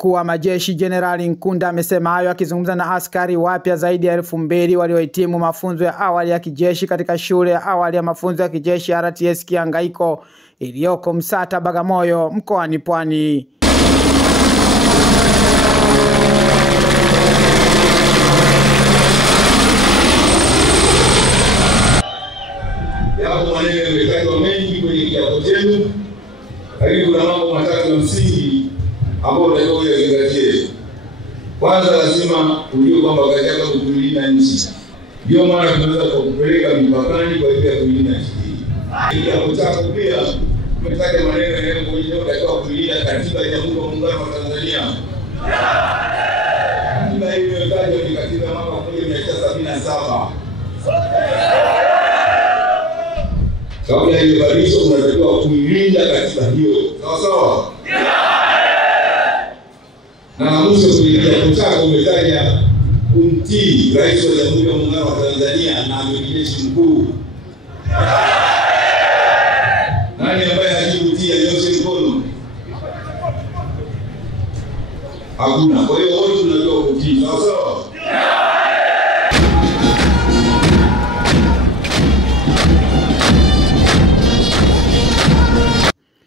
Mkuu wa majeshi Jenerali Nkunda amesema hayo akizungumza na askari wapya zaidi ya 2000 waliohitimu mafunzo ya awali ya kijeshi katika shule ya awali ya mafunzo ya kijeshi RTS Kihangaiko iliyoko Msata, Bagamoyo, mkoani Pwani. Yapo maneno yametajwa mengi kwenye kiapo chenu, lakini kuna mambo matatu ya msingi ambayo unatakiwa kuyazingatie. Kwanza lazima ujue kwamba kazi yako ni kulinda nchi. Ndio maana tunaweza kupeleka mipakani kwa ajili ya kulinda nchi hii. Kiapo chako pia umetaja maneno yanayokuonyesha unatakiwa kulinda katiba ya Jamhuri ya Muungano wa Tanzania. Katiba hiyo imetajwa ni katiba ya mwaka 1977. Kabla ya ibadilisho unatakiwa kuilinda katiba hiyo. Sawa sawa? Na mwisho kuingia kutaka umetaja kumtii Rais wa Jamhuri ya Muungano wa Tanzania na Amiri Jeshi Mkuu. Nani ambaye hajibutia nyoshe mkono? Hakuna. Kwa hiyo wote tunajua kutii. Sawa sawa?